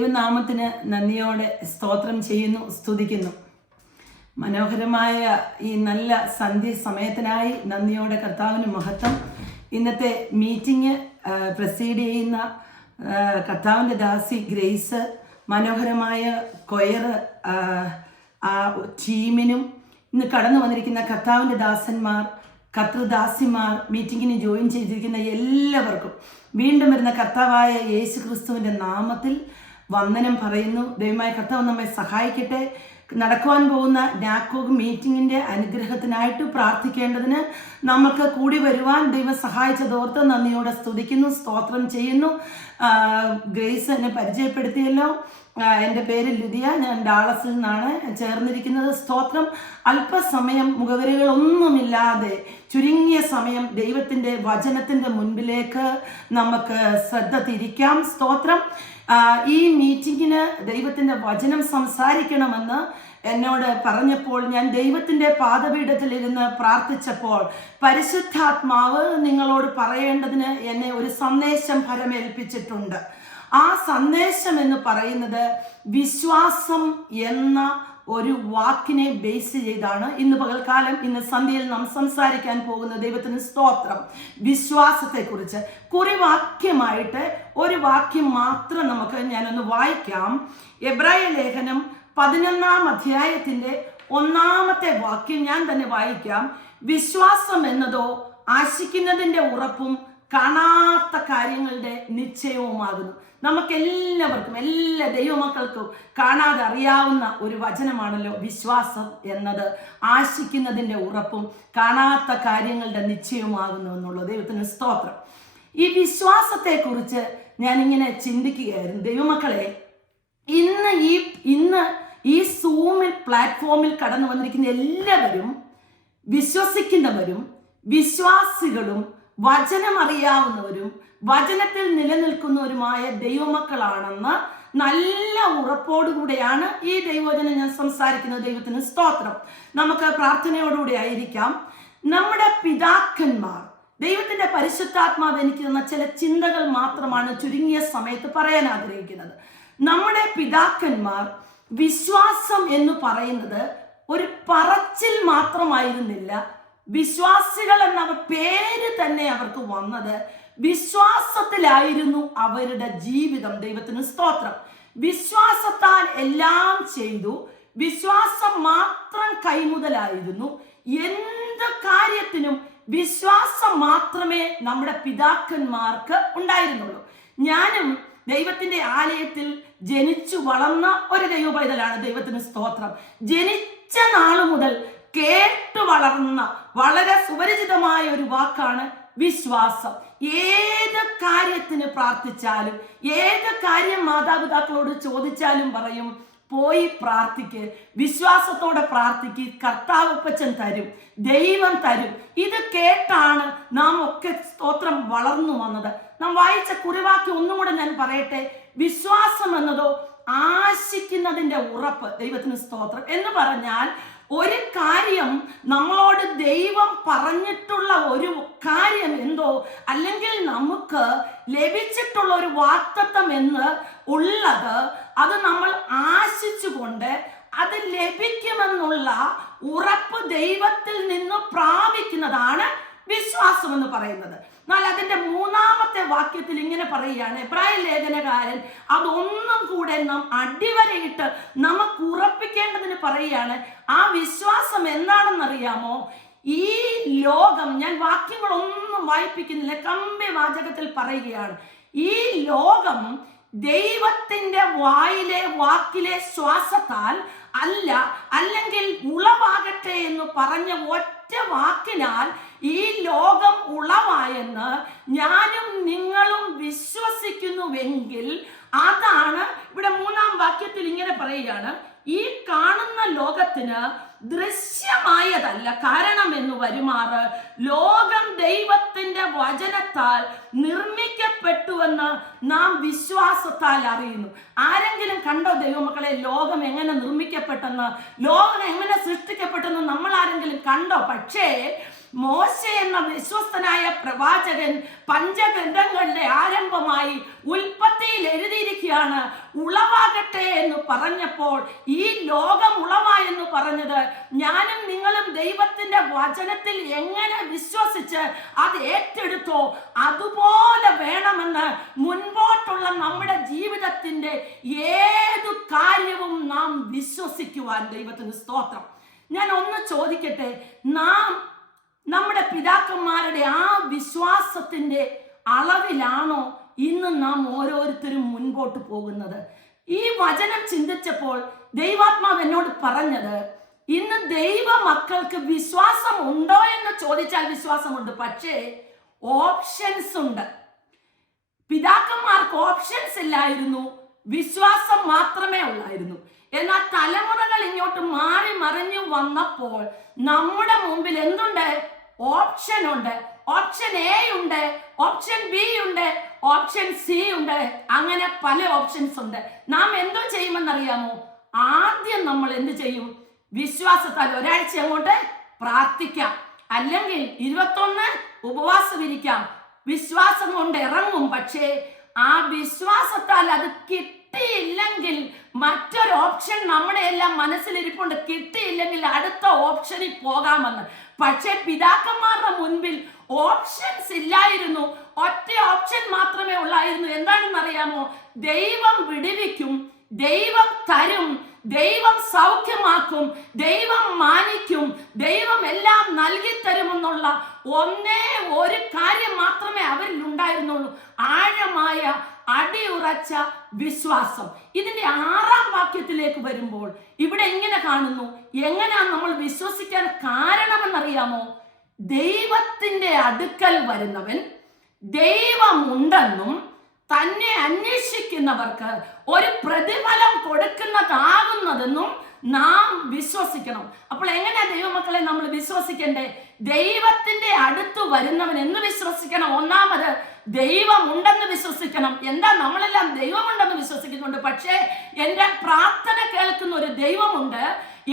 ദൈവനാമത്തിന് നന്ദിയോടെ സ്തോത്രം ചെയ്യുന്നു സ്തുതിക്കുന്നു. മനോഹരമായ ഈ നല്ല സന്ധ്യ സമയത്തിനായി നന്ദിയോടെ കർത്താവിന് മഹത്വം. ഇന്നത്തെ മീറ്റിംഗ് പ്രസീഡ് ചെയ്യുന്ന കർത്താവിന്റെ ദാസി ഗ്രേസ് മനോഹരമായ കൊയർ ആ ടീമിനും ഇന്ന് കടന്നു വന്നിരിക്കുന്ന കർത്താവിന്റെ ദാസന്മാർ കർത്തൃദാസിമാർ മീറ്റിങ്ങിന് ജോയിൻ ചെയ്തിരിക്കുന്ന എല്ലാവർക്കും വീണ്ടും വരുന്ന കർത്താവായ യേശു ക്രിസ്തുവിന്റെ നാമത്തിൽ വന്ദനം പറയുന്നു. ദൈവമായ കർത്താവ് നമ്മെ സഹായിക്കട്ടെ. നടക്കുവാൻ പോകുന്ന നാക്കോഗ് മീറ്റിങ്ങിന്റെ അനുഗ്രഹത്തിനായിട്ട് പ്രാർത്ഥിക്കേണ്ടതിന് നമുക്ക് കൂടി വരുവാൻ ദൈവം സഹായിച്ചതോർത്ത് നന്ദിയോടെ സ്തുതിക്കുന്നു സ്തോത്രം ചെയ്യുന്നു. ഗ്രേസ് എന്നെ പരിചയപ്പെടുത്തിയല്ലോ. എന്റെ പേര് ലുദിയ ഞാൻ ഡാളസിൽ നിന്നാണ് ചേർന്നിരിക്കുന്നത്. സ്തോത്രം അല്പസമയം മുഖവരികളൊന്നുമില്ലാതെ ചുരുങ്ങിയ സമയം ദൈവത്തിന്റെ വചനത്തിന്റെ മുൻപിലേക്ക് നമുക്ക് ശ്രദ്ധ തിരിക്കാം. സ്തോത്രം ഈ മീറ്റിങ്ങിന് ദൈവത്തിന്റെ വചനം സംസാരിക്കണമെന്ന് എന്നോട് പറഞ്ഞപ്പോൾ ഞാൻ ദൈവത്തിന്റെ പാദപീഠത്തിലിരുന്ന് പ്രാർത്ഥിച്ചപ്പോൾ പരിശുദ്ധാത്മാവ് നിങ്ങളോട് പറയേണ്ടതിന് എന്നെ ഒരു സന്ദേശം ഫലമേൽപ്പിച്ചിട്ടുണ്ട് ആ സന്ദേശം എന്ന് പറയുന്നത് വിശ്വാസം എന്ന ഒരു വാക്കിനെ ബേസ് ചെയ്താണ്. ഇന്ന് പകൽക്കാലം ഇന്ന് സന്ധ്യയിൽ നാം സംസാരിക്കാൻ പോകുന്ന ദൈവത്തിന് സ്തോത്രം. വിശ്വാസത്തെക്കുറിച്ച് കുറി വാക്യമായിട്ട് ഒരു വാക്യം മാത്രം നമുക്ക് ഞാനൊന്ന് വായിക്കാം. എബ്രായ ലേഖനം പതിനൊന്നാം അധ്യായത്തിന്റെ ഒന്നാമത്തെ വാക്യം ഞാൻ തന്നെ വായിക്കാം. വിശ്വാസം എന്നതോ ആശിക്കുന്നതിന്റെ ഉറപ്പും കാണാത്ത കാര്യങ്ങളുടെ നിശ്ചയവുമാകുന്നു. നമുക്കെല്ലാവർക്കും എല്ലാ ദൈവമക്കൾക്കും കാണാതെ അറിയാവുന്ന ഒരു വചനമാണല്ലോ വിശ്വാസം എന്നത്. ആശിക്കുന്നതിന്റെ ഉറപ്പും കാണാത്ത കാര്യങ്ങളുടെ നിശ്ചയമാകുന്നു എന്നുള്ള ദൈവത്തിന് സ്തോത്രം. ഈ വിശ്വാസത്തെക്കുറിച്ച് ഞാനിങ്ങനെ ചിന്തിക്കുകയായിരുന്നു. ദൈവമക്കളെ ഇന്ന് ഈ ഇന്ന് ഈ സൂമിൽ പ്ലാറ്റ്ഫോമിൽ കടന്നു വന്നിരിക്കുന്ന എല്ലാവരും വിശ്വസിക്കുന്നവരും വിശ്വാസികളും വചനം അറിയാവുന്നവരും വചനത്തിൽ നിലനിൽക്കുന്നവരുമായ ദൈവമക്കളാണെന്ന് നല്ല ഉറപ്പോടുകൂടെയാണ് ഈ ദൈവവചനം ഞാൻ സംസാരിക്കുന്നത്. ദൈവത്തിന് സ്തോത്രം. നമുക്ക് പ്രാർത്ഥനയോടുകൂടി ആയിരിക്കാം. നമ്മുടെ പിതാക്കന്മാർ ദൈവത്തിന്റെ പരിശുദ്ധാത്മാവ് എനിക്ക് തന്ന ചില ചിന്തകൾ മാത്രമാണ് ചുരുങ്ങിയ സമയത്ത് പറയാൻ ആഗ്രഹിക്കുന്നത്. നമ്മുടെ പിതാക്കന്മാർ വിശ്വാസം എന്ന് പറയുന്നത് ഒരു പറച്ചിൽ മാത്രമായിരുന്നില്ല. വിശ്വാസികൾ എന്ന പേര് തന്നെ അവർക്ക് വന്നത് വിശ്വാസത്തിലായിരുന്നു അവരുടെ ജീവിതം. ദൈവത്തിന് സ്തോത്രം. വിശ്വാസത്താൽ എല്ലാം ചെയ്തു. വിശ്വാസം മാത്രം കൈമുതലായിരുന്നു. എന്ത് കാര്യത്തിനും വിശ്വാസം മാത്രമേ നമ്മുടെ പിതാക്കന്മാർക്ക് ഉണ്ടായിരുന്നുള്ളൂ. ഞാനും ദൈവത്തിന്റെ ആലയത്തിൽ ജനിച്ചു വളർന്ന ഒരു ദൈവ പൈതലാണ് ദൈവത്തിന് സ്തോത്രം. ജനിച്ച നാളു മുതൽ കേട്ടു വളർന്ന വളരെ സുപരിചിതമായ ഒരു വാക്കാണ് വിശ്വാസം. ഏത് കാര്യത്തിന് പ്രാർത്ഥിച്ചാലും ഏത് കാര്യം മാതാപിതാക്കളോട് ചോദിച്ചാലും പറയും പോയി പ്രാർത്ഥിക്ക്. വിശ്വാസത്തോടെ പ്രാർത്ഥിക്ക്. കർത്താവപ്പച്ചൻ തരും. ദൈവം തരും. ഇത് കേട്ടാണ് നാം ഒക്കെ സ്തോത്രം വളർന്നു വന്നത്. നാം വായിച്ച കുറിവാക്കി ഒന്നും കൂടെ ഞാൻ പറയട്ടെ. വിശ്വാസം എന്നതോ ആശിക്കുന്നതിന്റെ ഉറപ്പ് ദൈവത്തിന് സ്തോത്രം എന്ന് പറഞ്ഞാൽ ഒരു കാര്യം നമ്മളോട് ദൈവം പറഞ്ഞിട്ടുള്ള ഒരു കാര്യം എന്തോ അല്ലെങ്കിൽ നമുക്ക് ലഭിച്ചിട്ടുള്ള ഒരു വാക്തത്വം എന്ന് ഉള്ളത് അത് നമ്മൾ ആശിച്ചുകൊണ്ട് അത് ലഭിക്കുമെന്നുള്ള ഉറപ്പ് ദൈവത്തിൽ നിന്ന് പ്രാപിക്കുന്നതാണ് വിശ്വാസം എന്ന് പറയുന്നത്. എന്നാൽ അതിന്റെ മൂന്നാമത്തെ വാക്യത്തിൽ ഇങ്ങനെ പറയുകയാണ് എബ്രായ ലേഖനകാരൻ അതൊന്നും കൂടെ നാം അടിവരയിട്ട് നമുക്ക് ഉറപ്പിക്കേണ്ടതിന് പറയുകയാണ് ആ വിശ്വാസം എന്താണെന്നറിയാമോ? ഈ ലോകം ഞാൻ വാക്യങ്ങളൊന്നും വായിപ്പിക്കുന്നില്ല കമ്പി വാചകത്തിൽ പറയുകയാണ് ഈ ലോകം ദൈവത്തിന്റെ വായിലെ വാക്കിലെ ശ്വാസത്താൽ അല്ല അല്ലെങ്കിൽ ഉളവാകട്ടെ എന്ന് പറഞ്ഞ ഒറ്റ വാക്കിനാൽ ഈ ലോകം ഉളവായെന്ന് ഞാനും നിങ്ങളും വിശ്വസിക്കുന്നുവെങ്കിൽ അതാണ് ഇവിടെ മൂന്നാം വാക്യത്തിൽ ഇങ്ങനെ പറയുകയാണ്. ഈ കാണുന്ന ലോകത്തിന് ദൃശ്യമായതല്ല കാരണം എന്ന് വരുമാറ്. ലോകം ദൈവത്തിന്റെ വചനത്താൽ നിർമ്മിക്കപ്പെട്ടുവെന്ന് നാം വിശ്വാസത്താൽ അറിയുന്നു. ആരെങ്കിലും കണ്ടോ ദൈവമക്കളെ ലോകം എങ്ങനെ നിർമ്മിക്കപ്പെട്ടെന്ന്? ലോകം എങ്ങനെ സൃഷ്ടിക്കപ്പെട്ടെന്ന് നമ്മൾ ആരെങ്കിലും കണ്ടോ? പക്ഷേ മോശ എന്ന വിശ്വസ്തനായ പ്രവാചകൻ പഞ്ചഗ്രന്ഥങ്ങളുടെ ആരംഭമായി ഉൽപ്പത്തിയിൽ എഴുതിയിരിക്കുകയാണ്. ഉളവാകട്ടെ എന്ന് പറഞ്ഞപ്പോൾ ഈ ലോകം ഉളവായെന്ന് പറഞ്ഞത് ഞാനും നിങ്ങളും ദൈവത്തിന്റെ വചനത്തിൽ എങ്ങനെ വിശ്വസിച്ച് അത് ഏറ്റെടുത്തോ അതുപോലെ വേണമെന്ന് മുൻപോട്ടുള്ള നമ്മുടെ ജീവിതത്തിന്റെ ഏതു കാര്യവും നാം വിശ്വസിക്കുവാൻ ദൈവത്തിന് സ്തോത്രം. ഞാൻ ഒന്ന് ചോദിക്കട്ടെ നാം നമ്മുടെ പിതാക്കന്മാരുടെ ആ വിശ്വാസത്തിന്റെ അളവിലാണോ ഇന്ന് നാം ഓരോരുത്തരും മുൻപോട്ട് പോകുന്നത്? ഈ വചനം ചിന്തിച്ചപ്പോൾ ദൈവാത്മാവ് എന്നോട് പറഞ്ഞത് ഇന്ന് ദൈവ മക്കൾക്ക് വിശ്വാസം ഉണ്ടോ എന്ന് ചോദിച്ചാൽ വിശ്വാസമുണ്ട് പക്ഷേ ഓപ്ഷൻസ് ഉണ്ട്. പിതാക്കന്മാർക്ക് ഓപ്ഷൻസ് ഇല്ലായിരുന്നു വിശ്വാസം മാത്രമേ ഉള്ളായിരുന്നു. എന്നാൽ തലമുറകൾ ഇങ്ങോട്ട് മാറി മറിഞ്ഞു വന്നപ്പോൾ നമ്മുടെ മുമ്പിൽ എന്തുണ്ട്? ഓപ്ഷൻ ഉണ്ട്. ഓപ്ഷൻ എ ഉണ്ട്. ഓപ്ഷൻ ബി ഉണ്ട്. ഓപ്ഷൻ സി ഉണ്ട്. അങ്ങനെ പല ഓപ്ഷൻസ് ഉണ്ട്. നാം എന്തോ ചെയ്യുമെന്നറിയാമോ? ആദ്യം നമ്മൾ എന്ത് ചെയ്യും? വിശ്വാസത്താൽ ഒരാഴ്ച അങ്ങോട്ട് പ്രാർത്ഥിക്കാം. അല്ലെങ്കിൽ ഇരുപത്തൊന്ന് ഉപവാസം ഇരിക്കാം. വിശ്വാസം കൊണ്ട് ഇറങ്ങും. പക്ഷേ ആ വിശ്വാസത്താൽ അത് കിട്ടിയില്ലെങ്കിൽ മറ്റൊരു ഓപ്ഷൻ നമ്മുടെ എല്ലാം മനസ്സിലിരിപ്പുണ്ട്. കിട്ടിയില്ലെങ്കിൽ അടുത്ത ഓപ്ഷനിൽ പോകാമെന്ന്. പക്ഷേ പിതാക്കന്മാരുടെ മുൻപിൽ ഓപ്ഷൻസ് ഇല്ലായിരുന്നു. ഒറ്റ ഓപ്ഷൻ മാത്രമേ ഉള്ളായിരുന്നു. എന്താണെന്ന് അറിയാമോ ദൈവം വിടുവിക്കും ദൈവം തരും ദൈവം സൗഖ്യമാക്കും ദൈവം മാനിക്കും ദൈവം എല്ലാം നൽകി തരുമെന്നുള്ള ഒന്നേ ഒരു കാര്യം മാത്രമേ അവരിൽ ഉണ്ടായിരുന്നുള്ളൂ ആഴമായ അടിയുറച്ച വിശ്വാസം. ഇതിന്റെ ആറാം വാക്യത്തിലേക്ക് വരുമ്പോൾ ഇവിടെ എങ്ങനെ കാണുന്നു? എങ്ങനെയാ നമ്മൾ വിശ്വസിക്കാൻ കാരണമെന്നറിയാമോ? ദൈവത്തിന്റെ അടുക്കൽ വരുന്നവൻ ദൈവമുണ്ടെന്നും തന്നെ അന്വേഷിക്കുന്നവർക്ക് ഒരു പ്രതിഫലം കൊടുക്കുന്നതാകുന്നതെന്നും നാം വിശ്വസിക്കണം. അപ്പോൾ എങ്ങനെയാ ദൈവമക്കളെ നമ്മൾ വിശ്വസിക്കേണ്ടേ ദൈവത്തിന്റെ അടുത്ത് വരുന്നവൻ എന്ന് വിശ്വസിക്കണം. ഒന്നാമത് ദൈവം ഉണ്ടെന്ന് വിശ്വസിക്കണം. എന്താ നമ്മളെല്ലാം ദൈവമുണ്ടെന്ന് വിശ്വസിക്കുന്നുണ്ട്. പക്ഷേ എന്റെ പ്രാർത്ഥന കേൾക്കുന്ന ഒരു ദൈവമുണ്ട്.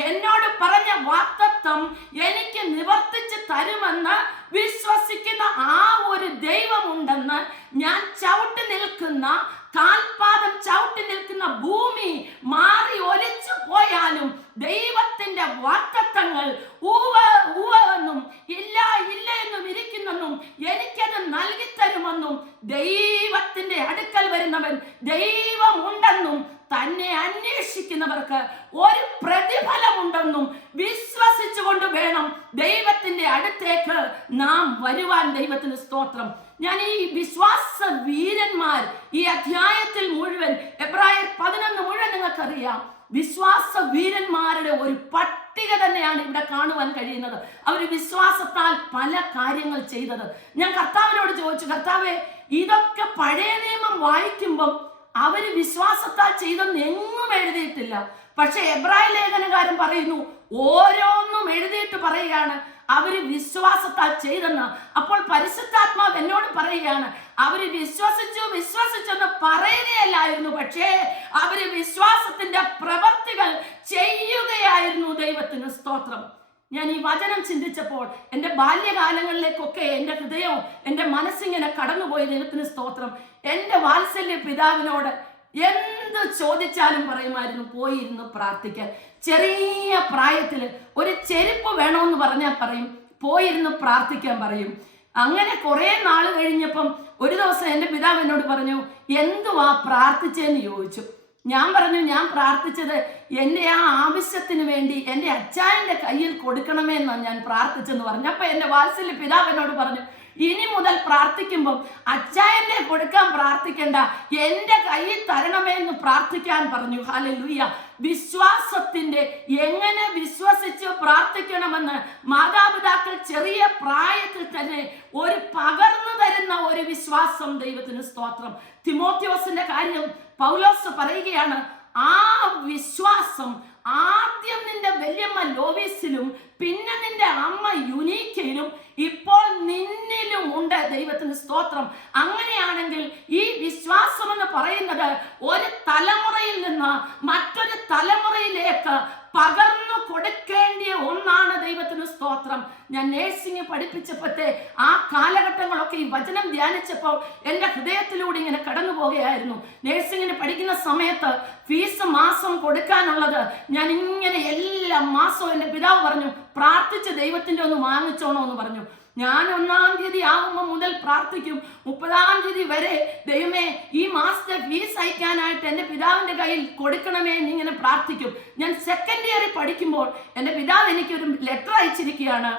എന്നോട് പറഞ്ഞ വാക്തത്വം എനിക്ക് നിവർത്തിച്ച് തരുമെന്ന് വിശ്വസിക്കുന്ന ആ ഒരു ദൈവമുണ്ടെന്ന് ഞാൻ ചവിട്ടി നിൽക്കുന്ന കാൽപാദം ചവിട്ടി നിൽക്കുന്ന ഭൂമി മാറി ഒലിച്ചു പോയാലും ദൈവത്തിന്റെ വാക്തത്വങ്ങൾ ഊവ ഊവ എന്നും ഇല്ല ഇല്ല എന്നും ഇരിക്കുന്നെന്നും എനിക്കത് നൽകി തരുമെന്നും ദൈവത്തിന്റെ അടുക്കൽ വരുന്നവൻ ദൈവമുണ്ടെന്നും തന്നെ അന്വേഷിക്കുന്നവർക്ക് ഒരു പ്രതിഫലമുണ്ടെന്നും വിശ്വസിച്ചുകൊണ്ട് വേണം ദൈവത്തിന്റെ അടുത്തേക്ക് നാം വരുവാൻ ദൈവത്തിന് സ്തോത്രം. ഞാൻ ഈ വിശ്വാസ വീരന്മാർ ഈ അധ്യായത്തിൽ മുഴുവൻ എബ്രായർ പതിനൊന്ന് മുഴുവൻ നിങ്ങൾക്കറിയാം. വിശ്വാസ വീരന്മാരുടെ ഒരു പട്ടിക തന്നെയാണ് ഇവിടെ കാണുവാൻ കഴിയുന്നത്. അവർ വിശ്വാസത്താൽ പല കാര്യങ്ങൾ ചെയ്തത്. ഞാൻ കർത്താവിനോട് ചോദിച്ചു കർത്താവെ ഇതൊക്കെ പഴയ നിയമം വായിക്കുമ്പം അവർ വിശ്വാസത്താൽ ചെയ്തെന്ന് എങ്ങും എഴുതിയിട്ടില്ല. പക്ഷെ എബ്രായ ലേഖനകാരൻ പറയുന്നു ഓരോന്നും എഴുതിയിട്ട് പറയുകയാണ്. അവർ വിശ്വാസത്താൽ ചെയ്തെന്ന് അപ്പോൾ പരിശുദ്ധാത്മാവ് എന്നോട് പറയുകയാണ് അവർ വിശ്വസിച്ചു വിശ്വസിച്ചെന്ന് പറയുകയല്ലായിരുന്നു പക്ഷേ അവർ വിശ്വാസത്തിന്റെ പ്രവർത്തികൾ ചെയ്യുകയായിരുന്നു ദൈവത്തിന് സ്തോത്രം. ഞാൻ ഈ വചനം ചിന്തിച്ചപ്പോൾ എന്റെ ബാല്യകാലങ്ങളിലേക്കൊക്കെ എന്റെ ഹൃദയവും എന്റെ മനസ്സിങ്ങനെ കടന്നുപോയ ദൈവത്തിന് സ്തോത്രം. എന്റെ വാത്സല്യ പിതാവിനോട് ചോദിച്ചാലും പറയുമായിരുന്നു പോയിരുന്ന് പ്രാർത്ഥിക്കാൻ. ചെറിയ പ്രായത്തിൽ ഒരു ചെരുപ്പ് വേണമെന്ന് പറഞ്ഞാൽ പറയും പോയിരുന്ന് പ്രാർത്ഥിക്കാൻ പറയും. അങ്ങനെ കുറേ നാൾ കഴിഞ്ഞപ്പം ഒരു ദിവസം എന്റെ പിതാവ് എന്നോട് പറഞ്ഞു എന്തുവാ പ്രാർത്ഥിച്ചതെന്ന് ചോദിച്ചു. ഞാൻ പറഞ്ഞു ഞാൻ പ്രാർത്ഥിച്ചത് എന്റെ ആ ആവശ്യത്തിന് വേണ്ടി എന്റെ അച്ചായന്റെ കയ്യിൽ കൊടുക്കണമേ എന്നാണ് ഞാൻ പ്രാർത്ഥിച്ചെന്ന് പറഞ്ഞു. അപ്പം എന്റെ വാത്സല്യ പിതാവ് എന്നോട് പറഞ്ഞു ഇനി മുതൽ പ്രാർത്ഥിക്കുമ്പോൾ അച്ചായന്റെ കൊടുക്കാൻ പ്രാർത്ഥിക്കേണ്ട. എന്റെ കയ്യിൽ തരണമേ എന്ന് പ്രാർത്ഥിക്കാൻ പറഞ്ഞു. ഹാലലുയ്യ വിശ്വാസത്തിന്റെ എങ്ങനെ വിശ്വസിച്ച് പ്രാർത്ഥിക്കണമെന്ന് മാതാപിതാക്കൾ ചെറിയ പ്രായത്തിൽ തന്നെ ഒരു പകർന്നു തരുന്ന ഒരു വിശ്വാസം ദൈവത്തിന് സ്തോത്രം. തിമോത്യോസിന്റെ കാര്യം പൗലോസ് പറയുകയാണ് ആ വിശ്വാസം ആദ്യം നിന്റെ വല്യമ്മ ലോവീസിലും പിന്നെ നിന്റെ അമ്മ യുനീക്കയിലും ഇപ്പോൾ നിന്നിലും ഉണ്ട് ദൈവത്തിന് സ്തോത്രം. അങ്ങനെയാണെങ്കിൽ ഈ വിശ്വാസം എന്ന് പറയുന്നത് ഒരു തലമുറയിൽ നിന്ന് മറ്റൊരു തലമുറയിലേക്ക് പകർന്നു കൊടുക്കേണ്ടിയ ഒന്നാണ് ദൈവത്തിന് സ്തോത്രം. ഞാൻ നേഴ്സിംഗ് പഠിപ്പിച്ചപ്പോഴത്തെ ആ കാലഘട്ടങ്ങളൊക്കെ ഈ വചനം ധ്യാനിച്ചപ്പോൾ എന്റെ ഹൃദയത്തിലൂടെ ഇങ്ങനെ കടന്നു പോകുകയായിരുന്നു നേഴ്സിംഗിന് പഠിക്കുന്ന സമയത്ത് ഫീസ് മാസം കൊടുക്കാനുള്ളത് ഞാൻ ഇങ്ങനെ എല്ലാ മാസവും എന്റെ പിതാവ് പറഞ്ഞു പ്രാർത്ഥിച്ച് ദൈവത്തിന്റെ ഒന്ന് വാങ്ങിച്ചോണോ എന്ന് പറഞ്ഞു. ഞാൻ ഒന്നാം തീയതി ആകുമ്പോൾ മുതൽ പ്രാർത്ഥിക്കും. മുപ്പതാം തീയതി വരെ ദൈവമേ ഈ മാസത്തെ ഫീസ് അയക്കാനായിട്ട് എന്റെ പിതാവിന്റെ കയ്യിൽ കൊടുക്കണമേ എന്നിങ്ങനെ പ്രാർത്ഥിക്കും. ഞാൻ സെക്കൻഡ് ഇയറിൽ പഠിക്കുമ്പോൾ എന്റെ പിതാവ് എനിക്കൊരു ലെറ്റർ അയച്ചിരിക്കുകയാണ്.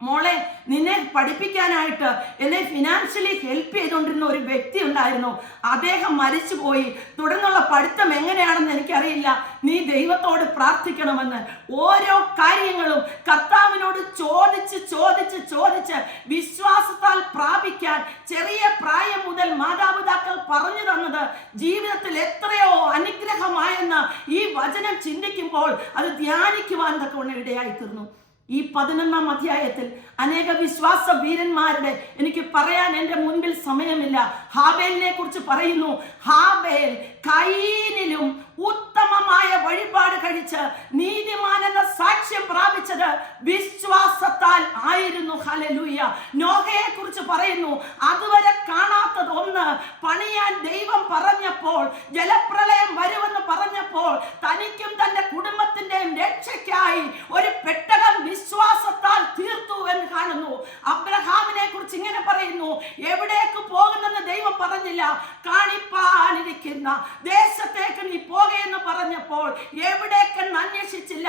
മോളെ നിന്നെ പഠിപ്പിക്കാനായിട്ട് എന്നെ ഫിനാൻഷ്യലി ഹെൽപ്പ് ചെയ്തുകൊണ്ടിരുന്ന ഒരു വ്യക്തി ഉണ്ടായിരുന്നു. അദ്ദേഹം മരിച്ചുപോയി തുടർന്നുള്ള പഠിത്തം എങ്ങനെയാണെന്ന് എനിക്കറിയില്ല. നീ ദൈവത്തോട് പ്രാർത്ഥിക്കണമെന്ന് ഓരോ കാര്യങ്ങളും കർത്താവിനോട് ചോദിച്ച് ചോദിച്ച് ചോദിച്ച് വിശ്വാസത്താൽ പ്രാപിക്കാൻ ചെറിയ പ്രായം മുതൽ മാതാപിതാക്കൾ പറഞ്ഞു തന്നത് ജീവിതത്തിൽ എത്രയോ അനുഗ്രഹമായെന്ന് ഈ വചനം ചിന്തിക്കുമ്പോൾ അത് ധ്യാനിക്കുവാൻ തക്കവണ്ണം ഇടയായി തീർന്നു ഈ പതിനൊന്നാം അധ്യായത്തിൽ അനേക വിശ്വാസ വീരന്മാരുടെ എനിക്ക് പറയാൻ എന്റെ മുൻപിൽ സമയമില്ല. ഹാബേലിനെ കുറിച്ച് പറയുന്നു ഹാബേൽ കൈനിലും ഉത്തമമായ വഴിപാട് കഴിച്ച് നീതിമാനെന്ന സാക്ഷ്യം പ്രാപിച്ചത് വിശ്വാസത്താൽ ആയിരുന്നു. ഹലലൂയ നോഹയെ കുറിച്ച് പറയുന്നു അതുവരെ കാണാത്തത് ഒന്ന് പണിയാൻ ദൈവം പറഞ്ഞപ്പോൾ ജലപ്രളയം വരുമെന്ന് പറഞ്ഞപ്പോൾ തനിക്കും തന്റെ കുടുംബത്തിന്റെയും രക്ഷയ്ക്കായി ഒരു പെട്ടകം വിശ്വാസത്താൽ തീർത്തു എന്ന് കാണുന്നു. അബ്രഹാമിനെ കുറിച്ച് ഇങ്ങനെ പറയുന്നു എവിടേക്ക് പോകുന്നെന്ന് ദൈവം പറഞ്ഞില്ല. കാണിപ്പാനിരിക്കുന്ന ദേശത്തേക്ക് നീ പോകയെന്ന് പറഞ്ഞപ്പോൾ എവിടേക്കെന്ന് അന്വേഷിച്ചില്ല.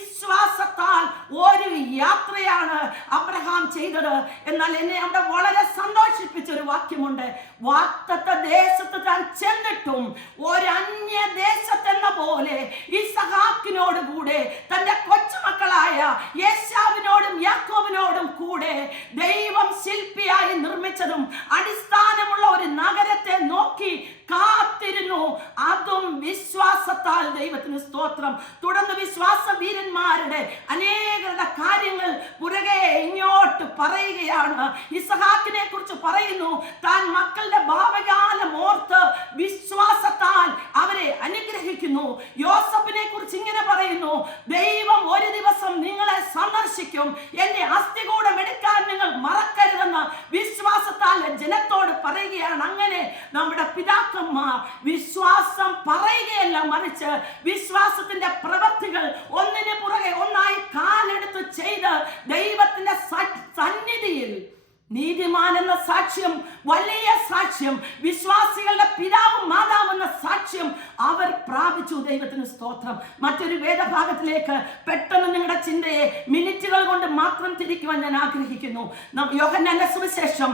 വിശ്വാസത്താൽ ഒരു യാത്രയാണ് അബ്രഹാം ചെയ്തത്. എന്നാൽ എന്നെ അവിടെ വളരെ സന്തോഷിപ്പിച്ച ഒരു വാക്യമുണ്ട്. വാക്തത്വ ദേശത്ത് താൻ ചെന്നിട്ടും ഒരു അന്യ ദേശത്തെന്ന പോലെ ഇസഹാക്കിനോട് കൂടെ തന്റെ കൊച്ചുമക്കളായ യേശാവിനോടും യാക്കോബിനോടും കൂടെ ദൈവം ശില്പിയായി നിർമ്മിച്ചതും അടിസ്ഥാനമുള്ള ഒരു നഗരത്തെ നോക്കി കാത്തിരുന്നു അതും വിശ്വാസത്താൽ ദൈവത്തിന് സ്തോത്രം തുടർന്ന് വിശ്വാസ വീരന്മാരുടെ അനേകരുടെ കാര്യങ്ങൾ പുറകെ ഇങ്ങോട്ട് പറയുകയാണ്. ഇസഹാക്കിനെ കുറിച്ച് പറയുന്നു. താൻ മക്കളുടെ ഭാവകാലം ഓർത്ത് വിശ്വാസത്താൽ അവരെ അനുഗ്രഹിക്കുന്നു യോസഫിനെ കുറിച്ച് ഇങ്ങനെ പറയുന്നു ദൈവം ഒരു ദിവസം നിങ്ങളെ സന്ദർശിക്കും എന്റെ അസ്ഥികൂടം എടുക്കാൻ നിങ്ങൾ മറക്കരുതെന്ന് വിശ്വാസത്താൽ ജനത്തോട് പറയുകയാണ് അങ്ങനെ നമ്മുടെ പിതാക്കന്മാർ വിശ്വാസം പറയുകയല്ല മറിച്ച് വിശ്വാസത്തിന്റെ പ്രവൃത്തികൾ ഒന്നിന് പുറകെ ഒന്നായി കാലെടുത്ത് ചെയ്ത് ദൈവത്തിന്റെ സ- സന്നിധിയിൽ നീതിമാൻ എന്ന സാക്ഷ്യം വലിയ സാക്ഷ്യം വിശ്വാസികളുടെ പിതാവും മാതാവും എന്ന സാക്ഷ്യം അവർ പ്രാപിച്ചു. ദൈവത്തിന് സ്തോത്രം. മറ്റൊരു വേദഭാഗത്തിലേക്ക് പെട്ടെന്ന് നിങ്ങളുടെ ചിന്തയെ മിനിറ്റുകൾ കൊണ്ട് മാത്രം തിരിക്കുവാൻ ഞാൻ ആഗ്രഹിക്കുന്നു. യോഹന്നാന്റെ സുവിശേഷം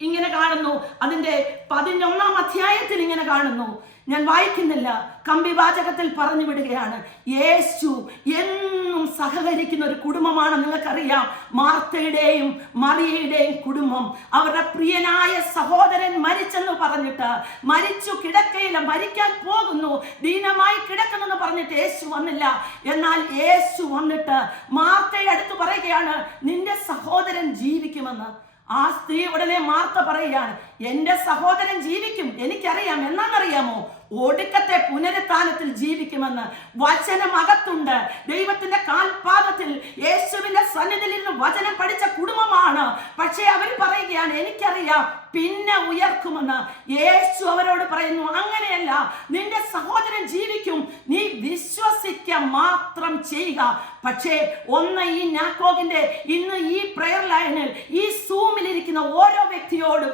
ഇങ്ങനെ കാണുന്നു. അതിന്റെ പതിനൊന്നാം അധ്യായത്തിൽ ഇങ്ങനെ കാണുന്നു. ഞാൻ വായിക്കുന്നില്ല. കമ്പി വാചകത്തിൽ പറഞ്ഞു വിടുകയാണ്. യേശു എന്നും സഹകരിക്കുന്ന ഒരു കുടുംബമാണ് നിങ്ങൾക്കറിയാം. മാർത്തയുടെയും മറിയയുടെയും കുടുംബം. അവരുടെ പ്രിയനായ സഹോദരൻ മരിച്ചെന്ന് പറഞ്ഞിട്ട് മരിച്ചു കിടക്കയില്ല മരിക്കാൻ പോകുന്നു ദീനമായി കിടക്കണമെന്ന് പറഞ്ഞിട്ട് യേശു വന്നില്ല. എന്നാൽ യേശു വന്നിട്ട് മാർത്തയുടെ അടുത്ത് പറയുകയാണ് നിന്റെ സഹോദരൻ ജീവിക്കുമെന്ന്. ആ സ്ത്രീ ഉടനെ മാർത്ത പറയുകയാണ് എന്റെ സഹോദരൻ ജീവിക്കും എനിക്കറിയാം. എന്നാണെന്നറിയാമോ ഒടുക്കത്തെ പുനരുത്ഥാനത്തിൽ ജീവിക്കുമെന്ന് വചനം അകത്തുണ്ട് ദൈവത്തിന്റെ കാൽപാദത്തിൽ യേശുവിന്റെ സന്നിധിയിൽ നിന്ന് വചനം പഠിച്ച കുടുംബമാണ്. പക്ഷേ അവർ പറയുകയാണ് എനിക്കറിയാം പിന്നെ ഉയർക്കുമെന്ന്. യേശു അവരോട് പറയുന്നു അങ്ങനെയല്ല നിന്റെ സഹോദരൻ ജീവിക്കും. നീ വിശ്വസിക്ക മാത്രം ചെയ്യുക. പക്ഷേ ഒന്ന് ഈ നാക്കോഗിന്റെ ഇന്ന് ഈ പ്രയർ ലൈനിൽ ഈ സൂമിൽ ഇരിക്കുന്ന ഓരോ വ്യക്തിയോടും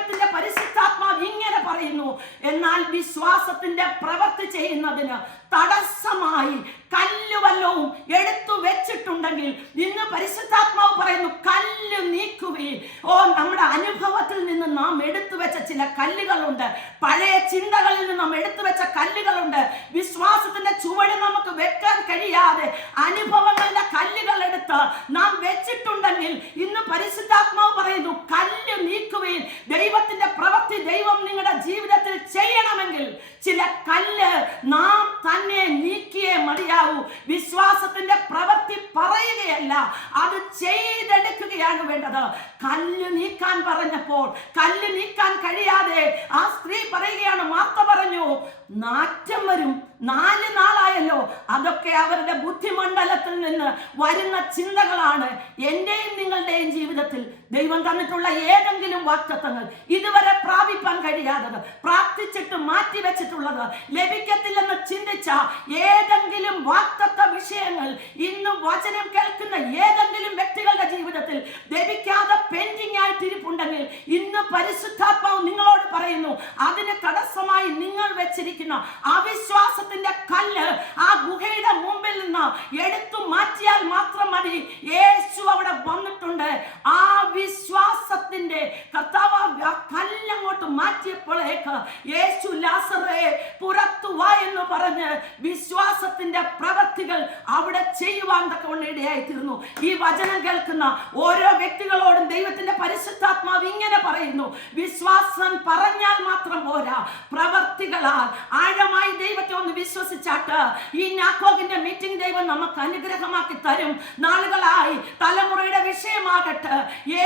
ദൈവത്തിന്റെ പരിശുദ്ധാത്മാവ് ഇങ്ങനെ പറയുന്നു എന്നാൽ വിശ്വാസത്തിന്റെ പ്രവൃത്തി ചെയ്യുന്നതിന് തടസ്സമായി കല്ല് വല്ലവും എടുത്തു വെച്ചിട്ടുണ്ടെങ്കിൽ ഇന്ന് പരിശുദ്ധാത്മാവ് പറയുന്നു കല്ല് നീക്കുകയും ഓ നമ്മുടെ അനുഭവത്തിൽ നിന്ന് നാം എടുത്തു വെച്ച ചില കല്ലുകളുണ്ട്. പഴയ ചിന്തകളിൽ നിന്ന് നാം എടുത്തു വെച്ച കല്ലുകളുണ്ട്. വിശ്വാസത്തിന്റെ ചുവട് നമുക്ക് വെക്കാൻ കഴിയാതെ അനുഭവങ്ങളുടെ കല്ലുകൾ എടുത്ത് നാം വെച്ചിട്ടുണ്ടെങ്കിൽ ഇന്ന് പരിശുദ്ധാത്മാവ് പറയുന്നു കല്ല് നീക്കുകയും ദൈവത്തിന്റെ പ്രവൃത്തി ദൈവം നിങ്ങളുടെ ജീവിതത്തിൽ ചെയ്യണമെങ്കിൽ ചില കല്ല് നാം തന്നെ നീക്കിയേ മതിയാവൂ. വിശ്വാസത്തിന്റെ പ്രവൃത്തി പറയുകയല്ല അത് ചെയ്തെടുക്കുകയാണ് വേണ്ടത്. കല്ല് നീക്കാൻ പറഞ്ഞപ്പോൾ കല്ല് നീക്കാൻ കഴിയാതെ ആ സ്ത്രീ പറയുകയാണ് മാർത്ത പറഞ്ഞു നാറ്റം വരും നാല് നാളായല്ലോ. അതൊക്കെ അവരുടെ ബുദ്ധിമണ്ഡലത്തിൽ നിന്ന് വരുന്ന ചിന്തകളാണ്. എന്റെയും നിങ്ങളുടെയും ജീവിതത്തിൽ ദൈവം തന്നിട്ടുള്ള ഏതെങ്കിലും വാക്തത്വങ്ങൾ ഇതുവരെ പ്രാപിപ്പാൻ കഴിയാത്തത് പ്രാർത്ഥിച്ചിട്ട് മാറ്റി വെച്ചിട്ടുള്ളത് ലഭിക്കത്തില്ലെന്ന് ചിന്തിച്ച ഏതെങ്കിലും വാക്തത്വ വിഷയങ്ങൾ ഇന്നും വചനം കേൾക്കുന്ന ഏതെങ്കിലും വ്യക്തികളുടെ ജീവിതത്തിൽ ലഭിക്കാതെ പെൻഡിങ് ആയിട്ടിരിപ്പുണ്ടെങ്കിൽ ഇന്ന് പരിശുദ്ധാത്മാവ് നിങ്ങളോട് പറയുന്നു അതിന് തടസ്സമായി നിങ്ങൾ വെച്ചിരിക്കുന്ന അവിശ്വാസത്തിന്റെ കല്ല് ആ ഗുഹയുടെ മുമ്പിൽ നിന്ന് എടുത്തു മാറ്റിയാൽ മാത്രം മതി. യേശു അവിടെ വന്നിട്ടുണ്ട്. ആ വിശ്വാസത്തിന്റെ കർത്താവ് കല്ലങ്ങോട്ട് മാറ്റിയപ്പോഴേക്ക് യേശു ലാസറെ പുറത്തു വാ എന്ന് പറഞ്ഞ് വിശ്വാസത്തിന്റെ പ്രവൃത്തികൾ അവിടെ ചെയ്യുവാൻ തക്കവണ്ണം ഇടയായി തീർന്നു. ഈ വചനം കേൾക്കുന്ന ഓരോ വ്യക്തികളോടും ദൈവത്തിന്റെ പരിശുദ്ധാത്മാവ് ഇങ്ങനെ പറയുന്നു. വിശ്വാസം പറഞ്ഞാൽ മാത്രം പോരാ. പ്രവർത്തികളാൽ ആഴമായി ഒന്ന് വിശ്വസിച്ചാട്ട് ഈ നാക്കോഗിന്റെ മീറ്റിംഗ് ദൈവം നമുക്ക് അനുഗ്രഹമാക്കി തരും. നാളുകളായി തലമുറയുടെ വിഷയമാകട്ടെ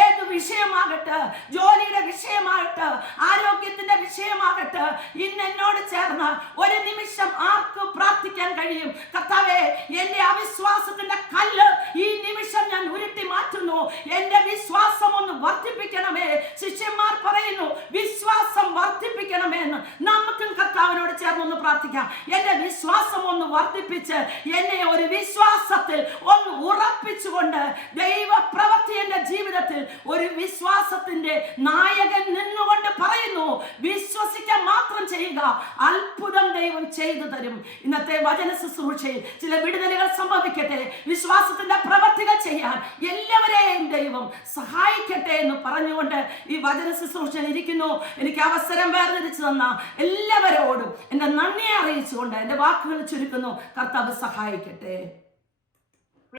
ഏത് വിഷയമാകട്ടെ ജോലിയുടെ വിഷയമാകട്ടെ ആരോഗ്യത്തിന്റെ വിഷയമാകട്ടെ ഇന്ന് എന്നോട് ചേർന്ന് ഒരു നിമിഷം ആർക്ക് പ്രാർത്ഥിക്കാൻ കഴിയും. കർത്താവേ എന്റെ അവിശ്വാസത്തിന്റെ കല്ല് ഈ നിമിഷം ഞാൻ ഉരുട്ടി മാറ്റുന്നു. എന്റെ വിശ്വാസം ഒന്ന് വർദ്ധിപ്പിക്കണമേ. ശിഷ്യന്മാർ പറയുന്നു വിശ്വാസം വർദ്ധിപ്പിക്കണമേ എന്ന് നമുക്കും കർത്താവിനോട് ചേർന്നൊന്ന് പ്രാർത്ഥിക്കാം. എന്റെ വിശ്വാസം ഒന്ന് വർദ്ധിപ്പിച്ച് എന്നെ ഒരു വിശ്വാസത്തിൽ ഒന്ന് ഉറപ്പിച്ചുകൊണ്ട് ദൈവ പ്രവൃത്തി എന്റെ ജീവിതത്തിൽ ഒരു വിശ്വാസത്തിന്റെ നായകൻ നിന്നുകൊണ്ട് പറയുന്നു വിശ്വസിക്കാൻ മാത്രം ചെയ്യുക അത്ഭുതം ദൈവം ചെയ്തു തരും. ഇന്നത്തെ വചന ശുശ്രൂഷയിൽ ചില വിടുതലുകൾ സംഭവിക്കട്ടെ വിശ്വാസത്തിന്റെ പ്രവർത്തികൾ ചെയ്യാൻ എല്ലാവരെയും ദൈവം സഹായിക്കട്ടെ എന്ന് പറഞ്ഞുകൊണ്ട് ഈ വചന ശുശ്രൂഷയിൽ ഇരിക്കുന്നു. എനിക്ക് അവസരം വേർതിരിച്ചു തന്ന എല്ലാവരോടും എന്റെ നന്ദിയെ അറിയിച്ചുകൊണ്ട് എന്റെ വാക്കുകൾ ചുരുക്കുന്നു. കർത്താവ് സഹായിക്കട്ടെ.